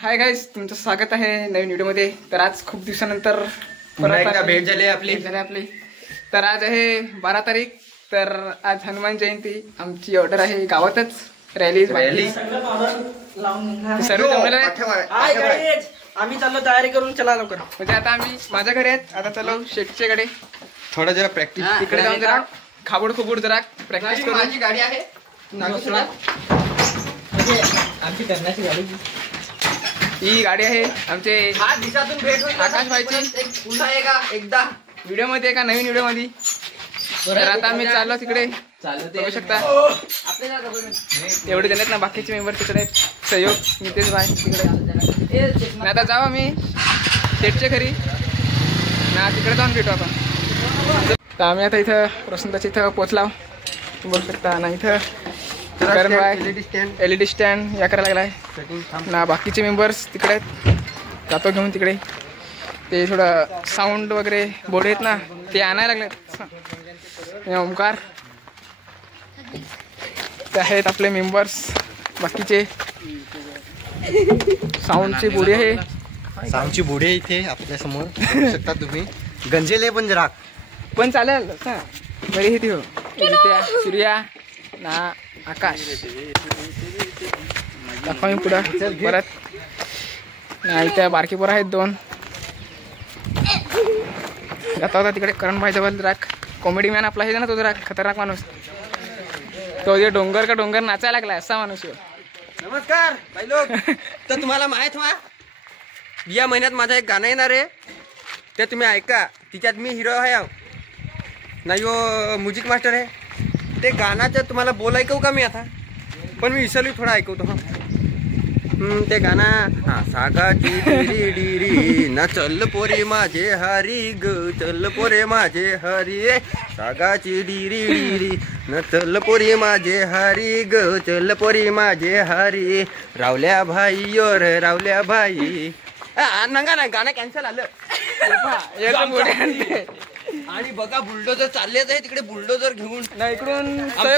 Hi guys, तुमचं स्वागत आहे नवीन व्हिडिओमध्ये। तर आज खूप दिवसानंतर परत भेट झाली आपली। तर आज आहे 12 तारीख। तर आज हनुमान जयंती, आमची ऑर्डर आहे गावातच रॅली सर्व आम्ही चाललो तयारी करून, चला लवकर। म्हणजे आता आम्ही माझ्या घरी आहेत, आता चाललो शेटच्या कडे थोडा जरा प्रॅक्टिस तिकडे जाऊन जरा खाबड खुबड जरा प्रॅक्टिस करू। माझी गाडी आहे आमची करण्याची गाडी, ही गाडी आहे आमचे दिवसातून भेट होईल आकाश भाईची। पुन्हा एकदा व्हिडिओ मध्ये एका नवीन व्हिडिओ मध्ये। तर आता आम्ही चाललो तिकडे, बघू शकता एवढे जण आहेत ना, बाकीचे मेंबर तिकडे आहेत, सहयोग नितेश भाई तिकडे। आता जाऊ आम्ही शेटच्या घरी ना, तिकडे जाऊन भेटू आपण। तर आम्ही आता इथं रोशनदाच्या इथं पोहोचलो, बघू शकता ना। इथं करण भाई LED स्टँड या करायला लागलाय ना, बाकीचे मेंबर्स तिकडे आहेत, जातो घेऊन तिकडे। ते थोडं साऊंड वगैरे बोर्ड आहेत ना, ते आणायला लागले। ओमकार ते आहेत आपले मेंबर्स, बाकीचे साऊंडची बोडी आहे, साऊंडची बोडी आहे इथे आपल्या समोर बघू शकता तुम्ही। गंजेले पण जरा पण चालेल बरी हे ती हो, सूर्या ना आकाश दाखवा मी पुढं परत ना। इथे बारकी पोरं आहेत दोन, जाता होता तिकडे करण भाई जवळ। जरा कॉमेडी मॅन आपला आहे ना तो, जरा खतरनाक माणूस, तो जे डोंगर का डोंगर नाचायला लागलाय असा माणूस। नमस्कार भाई लोक। तर तुम्हाला माहित व्हा, या महिन्यात माझं एक गाणं येणार आहे, ते तुम्ही ऐका। तिच्यात मी हिरो आहे नाही, हो म्युझिक मास्टर आहे। ते गाण्याचं तुम्हाला बोल ऐकवू का मी आता, पण मी विसरली, थोडा ऐकवतो हा। ते गाणं हा, सागाची डिरी डिरी न चल पोरे माझे हरी ग, चल पोरे माझे हरी, सागाची डिरी डिरी न चल पोरे माझे हरी ग, चल पोरे माझे हरी, रावल्या भाई योर रावल्या भाई। नंगा नाही, गाणं कॅन्सल आलं। आणि बघा बुलडोजर चाललेच आहे तिकडे, बुलडोजर घेऊन ना इकडून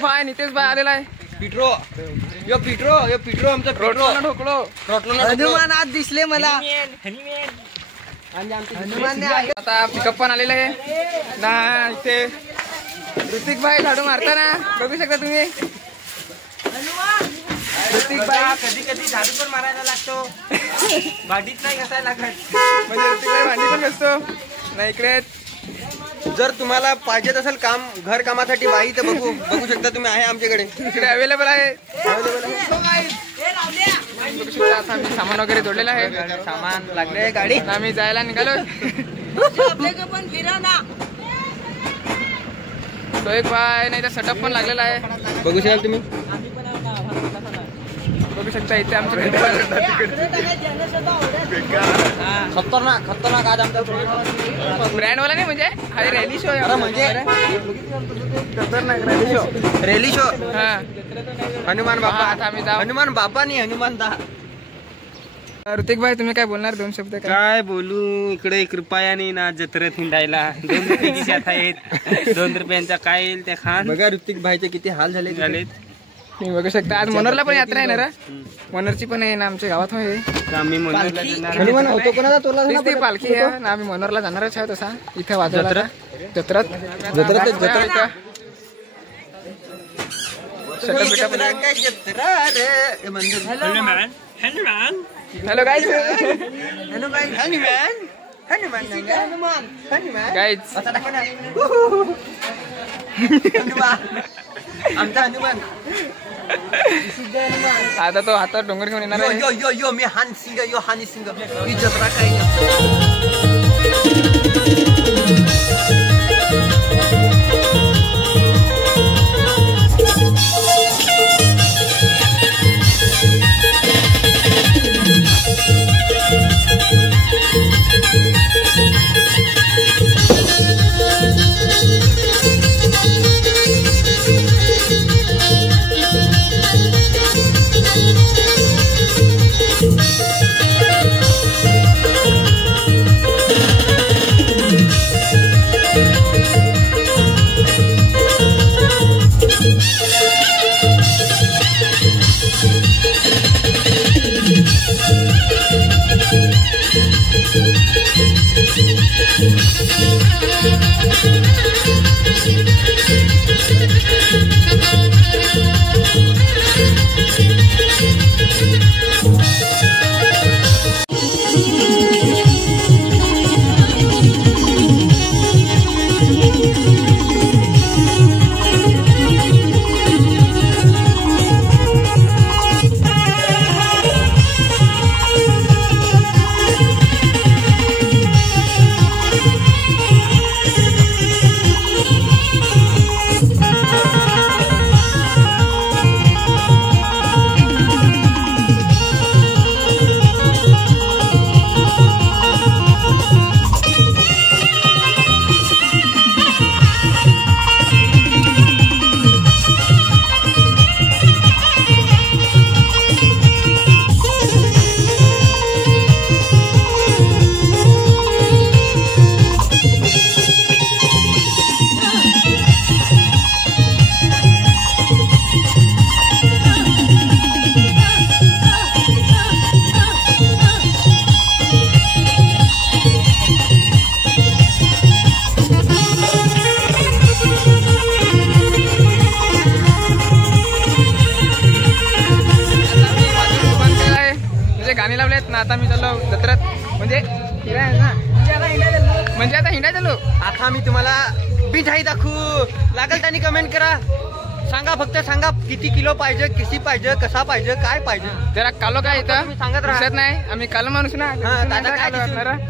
भाई नितेश भाई आलेला आहे। पिट्रो यो पिट्रो आमचा ढोकळो हनुमान आज दिसले मला। आता पिकअप पण आलेलं आहे ना। इथे ऋतिक भाई झाडू मारताना बघू शकता तुम्ही। ऋतिक भाई कधी कधी झाडू पण मारायला लागतो, भांडीच नाही घासायला लागत, म्हणजे ऋतिक भाई भांडी पण घासतो ना। इकडे जर तुम्हाला पाहिजे असेल काम, घर कामासाठी बाई, तर बघू शकता तुम्ही, आहे आमच्याकडे, इकडे अवेलेबल आहे। बघू शकता आता आम्ही सामान वगैरे जोडलेलं आहे, सामान लागले गाडी, आम्ही जायला निघालो। तो एक बाय नाही तर सेटअप पण लागलेला आहे, बघू शकाल तुम्ही। बघू शकता इथे आमचे खतरनाक आज आमचा ब्रँड वाला नाही, म्हणजे हा रॅली शो आहे, म्हणजे खतरनाक रॅली शो। हा, हनुमान बाबा, आता आम्ही जाऊ। हनुमान बाबा नाही, हनुमान दा। ऋतिक भाई तुम्ही काय बोलणार, दोन शब्द? काय बोलू, इकडे 1 रुपयाने ना जत्रेत हिंडायला, 2 रुपये खिशात आहेत, 2 रुपयांचा काय येईल ते खान। बघा ऋतिक भाईचे किती हाल झाले। तुम्ही बघू शकता आज मनोरला पण यात्रा आहे ना, मनोरची पण आहे ना आमच्या गावात आहे। आम्ही मनोरला जाणार, हनुमान होतो कोणाचा तोला ती पालखी आहे ना, आम्ही मनोरला जाणारच आहे तसा। इथे वाजवला जत्रात हॅलो गाईज, गाईज आमचा हनुमान आता तो हातात डोंगर घेऊन येणार आहे। यो मी हानी सिंग ही जत्रा काय गाणी लावलेत ना. आता मी चाललो जत्रेत म्हणजे आता हिंडा चाललो. आता मी तुम्हाला मिठाई दाखवू लागल त्यांनी कमेंट करा. सांगा फक्त सांगा किती किलो पाहिजे, किती पाहिजे, कसा पाहिजे, काय पाहिजे. जरा कालो काय इथं मी सांगत दिसत नाही. आम्ही काल माणूस ना.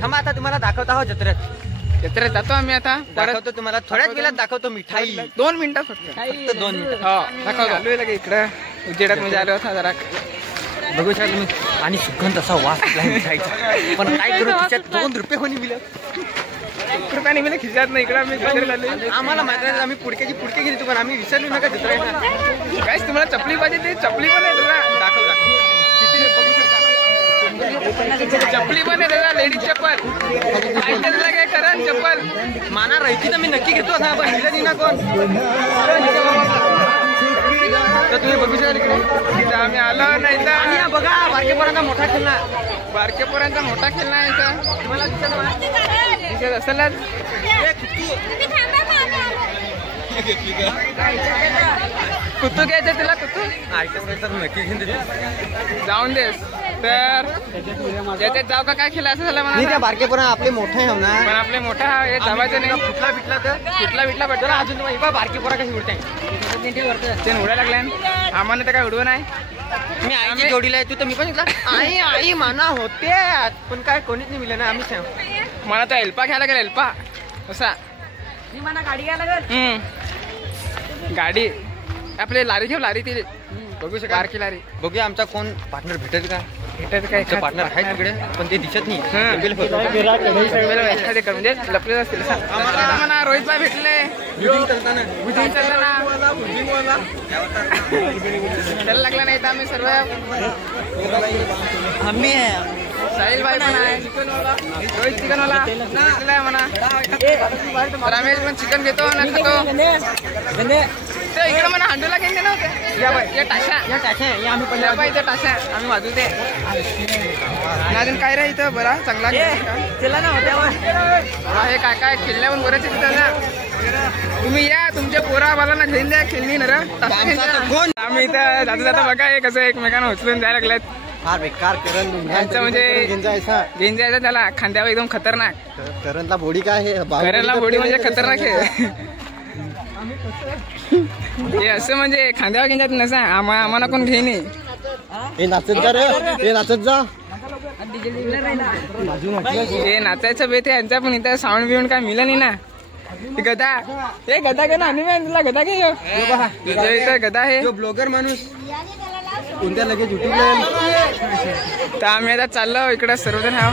थांबा आता तुम्हाला दाखवत आहोत जत्रेत जातो आम्ही आता. दाखवतो तुम्हाला थोड्याच वेळात दाखवतो मिठाई. 2 मिनिटं फक्त. 2 मिनिटं. हो दाखवतो. इकडं उजेडात म्हणजे आलो होता जरा बघू शकता तुम्ही. आणि सुगंध असा वास मिठाईचा. पण काय करू तिच्यात 2 रुपये कोणी दिलं. 1 रुपयाने मी खिशात नाही. इकडं आम्ही आम्हाला माहिती नाही. आम्ही पुडके घेतो पण आम्ही विसरलो नका जत्रा. काय तुम्हाला चपली पाहिजे ते चपली पण आहे तुला. दाखव किती बघू शकता. चपली पण आहे दादा. लेडीज चप्पल काय करा चप्पल माना राहायची तर मी नक्की घेतो. असा पण दिलं नाही ना कोण. तर तुम्ही बघू शकता आम्ही आलो नाही तर. आणि हा बघा बारकेपोरांचा मोठा खेळणा. बारकेपोरांचा मोठा खेळणा आहे का तुम्हाला दिसत असेलच. कुतू घ्यायचं तुला. कुतू नक्की घेऊन देते. जाऊन देस तर याच्यात जाऊ का काय खेळा असं झालं म्हणा. बारकेपोरा आपले मोठे आहे ना. पण आपले मोठा हे धावायचं नाही. कुठला बिटला तर कुठला पडतो अजून तुम्हाला बारकेपोरा कशी उडते ते उडायला लागल्या. आम्हाला तर काय उडवं नाही. मी आईची जोडीला येतो तर मी पण आई माना होते पण काय कोणीच नाही मिळलं ना. आम्ही मला तर एल्पा घ्यायला गेला. एल्पा असा गाडी घ्यायला लागेल. गाडी आपले लारी घेऊ. लारी ती बघू शकता. बारकी लारी. बघूया आमचा कोण पार्टनर भेटेल का. भेटायचं काय पार्टनर आहे तिकडे पण ते दिसत नाही. म्हणजे लपलेच असतील. म्हणा रोहित भाई भेटले. त्याला लागला नाही तर आम्ही सर्व आम्ही साहिल भाई पण आहे. रोहित चिकनवाला भेटलाय म्हणा. तर आम्ही पण चिकन घेतो आणि खातो. इकडे म्हणा हांडूला घेऊन दे नव्हते. टाशा आम्ही पण इथं टाशा आम्ही वाजवते. अजून काय रे इथं बरा चांगला केला ना. हे काय काय खेळल्या पण बरेच तिथं ना. तुम्ही या तुमच्या पोरा बालांना घेऊन द्या खेळणी ना. आम्ही इथं जाता जाता बघा हे कसं एकमेकांना उचलून जायला लागल्यात. फार बेकार करण त्यांचं म्हणजे घेऊन जायचं त्याला खांद्यावर एकदम खतरनाक. करणला बोडी काय आहे. करणला बोडी म्हणजे खतरनाक आहे. हे असं म्हणजे खांद्यावर घेऊन जात नसा. आम्हाला कोण घेईन. हे नाचत जा रे. हे नाचत जा. हे नाचायचं बेत आहे यांचा. पण इथं साऊंड बिऊंड काय मिळलं नाही ना. गदा हे गदा घे ना. आणि तुला गदा घे. इथं गदा आहे. ब्लॉगर माणूस कोणत्या लगेच युट्यूबला. तर आम्ही आता चाललो इकडं सर्वजण हा.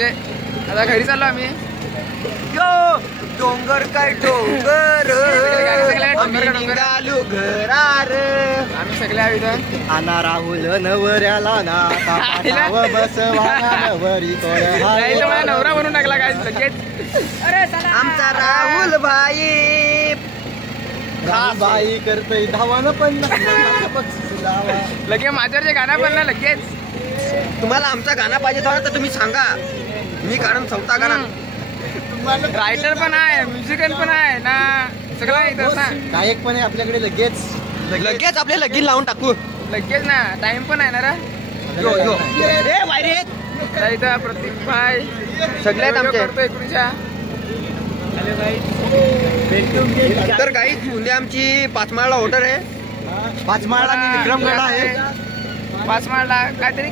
म्हणजे आता घरी चाललो आम्ही. डोंगर काय डोंगर आम्ही निघालो घरार. आम्ही सगळे आहोत इथं. आना राहुल नवऱ्याला ना बसवाना नवरी नाही तर मला नवरा बनवून टाकला काय लगेच. आमचा राहुल भाई बाई करतोय धावानं पण लगेच माझ्यावर जे गाणं बनलं लगेच. तुम्हाला आमचा गाणं पाहिजे होता तर तुम्ही सांगा, मी कारण चौथा गाणं. रायटर पण आहे, म्युझिकल पण आहे ना, सगळं आहे इथं ना. गायक पण आहे आपल्याकडे. लगेच आपल्या लगीन लावून टाकू लगेच ना, टाइम पण आहे ना रा. यो यो ए वायरे इथं प्रतीक भाई सगळ्यात आमचे करतो एकुणच्या. तर काही उद्या आमची 5 माळला ऑर्डर आहे. 5 माळला आणि विक्रमगड आहे. 5 माळला काहीतरी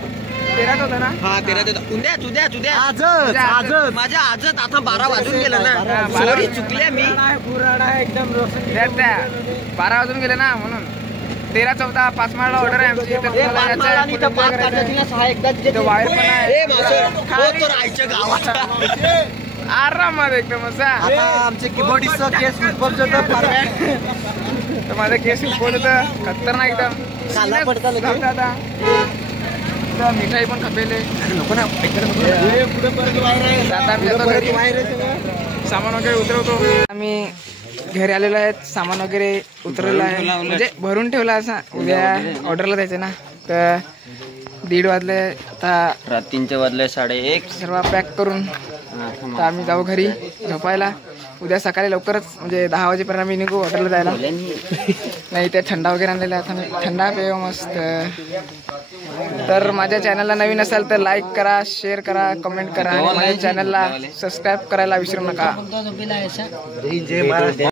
13 होता ना. हा 13 उद्या आजच माझ्या आजच आता 12 वाजून गेलं ना. सॉरी चुकल्या मी. एकदम रोशन त्या 12 वाजून गेले ना, म्हणून 13 14 5 माळला ऑर्डर आहे आमची. तर तुम्हाला याचं photo करायचं. वायर पण आहे आरामात एकदम असा. आमचे कीबोर्डिस्टचा केस तर माझं केस बोलत खतरनाक एकदम. काला पडता लगेच. आता मिठाई पण खपेले. आता आम्ही जातो घरी. सामान वगैरे उतरवतो. आम्ही घरी आलेलो आहेत. सामान वगैरे उतरवलं आहे, म्हणजे भरून ठेवला असा. उद्या ऑर्डरला द्यायचं ना. तर 1:30 वाजले. आता रात्रींच्या वाजले 1:30. सर्व पॅक करून तर आम्ही जाऊ घरी झोपायला. उद्या सकाळी लवकरच म्हणजे 10 वाजेपर्यंत आम्ही निघू हॉटेलला जायला. नाही ते थंडा वगैरे आणलेला आहे. आता मी थंडा पेव मस्त. तर माझ्या चॅनलला नवीन असाल तर लाईक करा, शेअर करा, कमेंट करा आणि माझ्या चॅनलला सबस्क्राईब करायला विसरू नका.